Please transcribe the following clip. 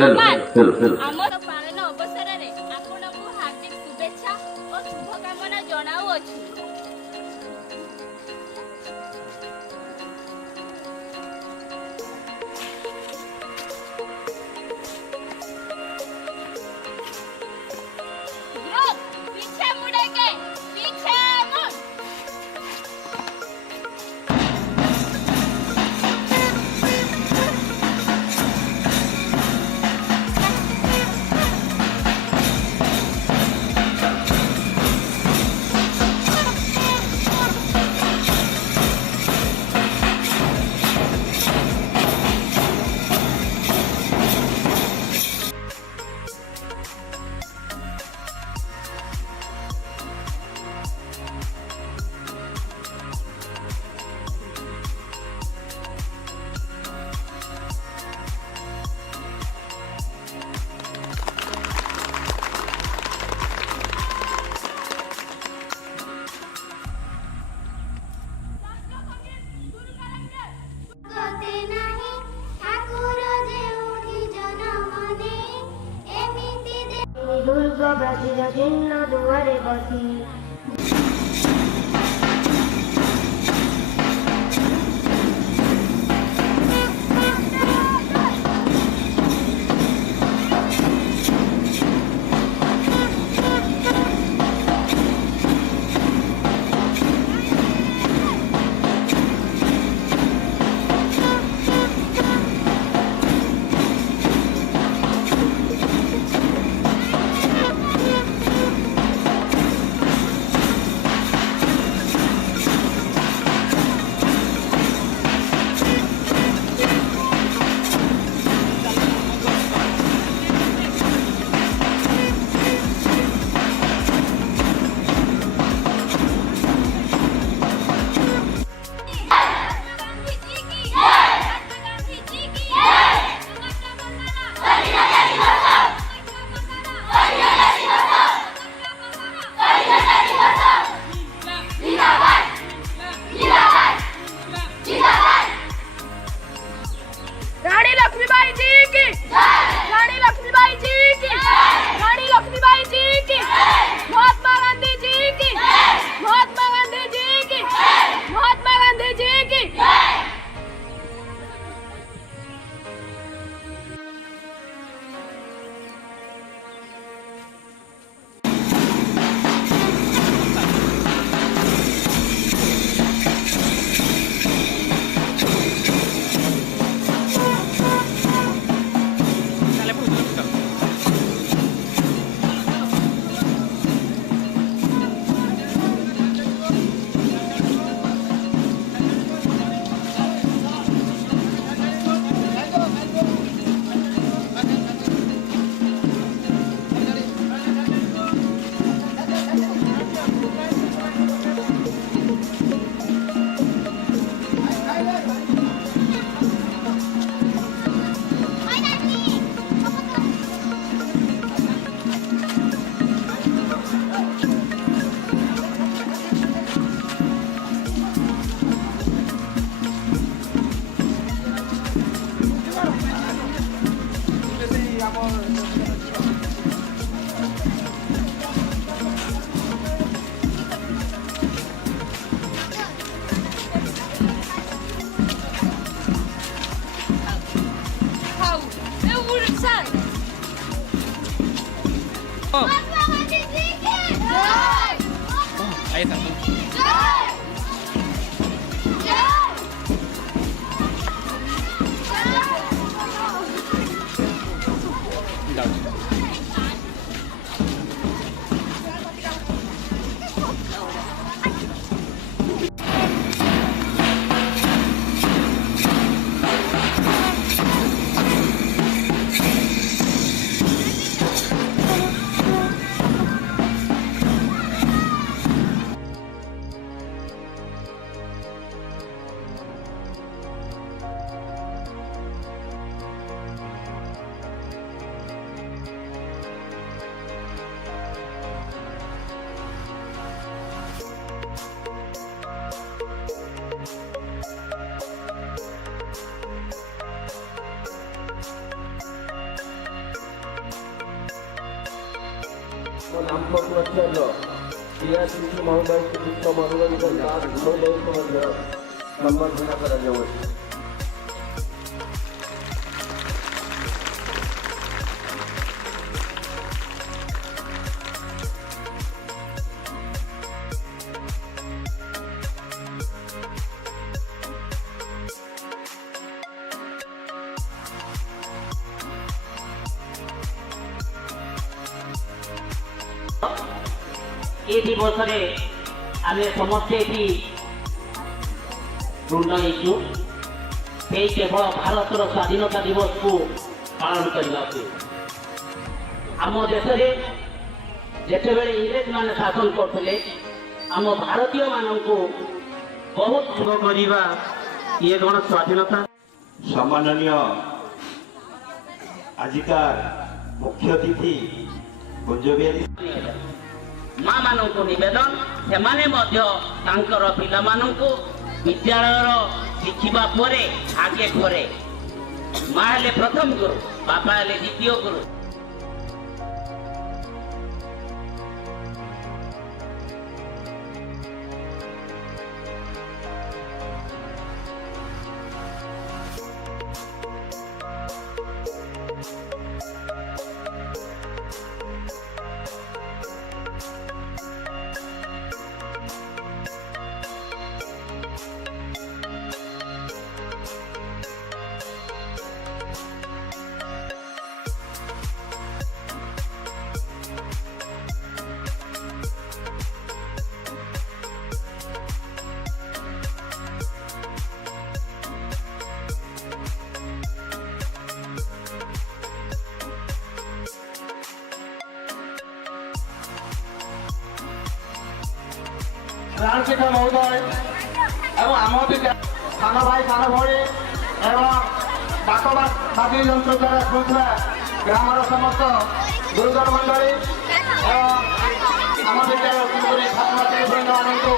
ଆମର ପାଳନ ଅବସରରେ ଆପଣଙ୍କୁ ହାର୍ଦ୍ଦିକ ଶୁଭେଚ୍ଛା ଓ ଶୁଭକାମନା ଜଣାଉଅଛୁ। দুর্গা বাজিরা ভিন্ন দুয়ারে বসি Ahí está. नामपत्राचार्य क्रियाशील महोदय श्रीयुक्त मनोरंजन दास महोदयଙ୍କୁ ମଧ୍ୟ ସମ୍ବର୍ଦ୍ଧନା କରାଯାଉଛି। এই দিবসরে আমি সমস্তে এটি ঋণ হয়েছু এই কেবল ভারতের স্বাধীনতা দিবসକୁ পালন କରିବାକୁ ଆମ ଦେଶରେ ଯେତେବେଳେ ଇଂରେଜମାନେ ଶାସନ କରୁଥିଲେ ଆମ ଭାରତୀୟମାନଙ୍କୁ ବହୁତ ଭୋଗ କରିବା ଇଏ କ'ଣ ସ୍ୱାଧୀନତା। ସମ୍ମାନନୀୟ ଆଜିକାର ମୁଖ୍ୟ ଅତିଥି କୁଞ୍ଜବିହାରୀ ମା ମାନଙ୍କୁ ନିବେଦନ ସେମାନେ ମଧ୍ୟ ତାଙ୍କର ପିଲାମାନଙ୍କୁ ବିଦ୍ୟାଳୟର ଶିଖିବା ପରେ ଆଗେ ପରେ ମା ହେଲେ ପ୍ରଥମ ଗୁରୁ ବାପା ହେଲେ ଦ୍ୱିତୀୟ ଗୁରୁ। ରାଣଶିଖା ମହୋଦୟ ଏବଂ ଆମ ସାନ ଭାଇ ସାନ ଭଉଣୀ ଏବଂ ଡାକବାଦୀ ଯନ୍ତ୍ର ଦ୍ୱାରା ଶୁଣୁଥିବା ଗ୍ରାମର ସମସ୍ତ ଗୁରୁଜନ ମଣ୍ଡଳୀ ଏବଂ ଆମ ବିଦ୍ୟାଳୟ ଛାତ୍ରଛାତ୍ରୀ ବୃନ୍ଦମାନଙ୍କୁ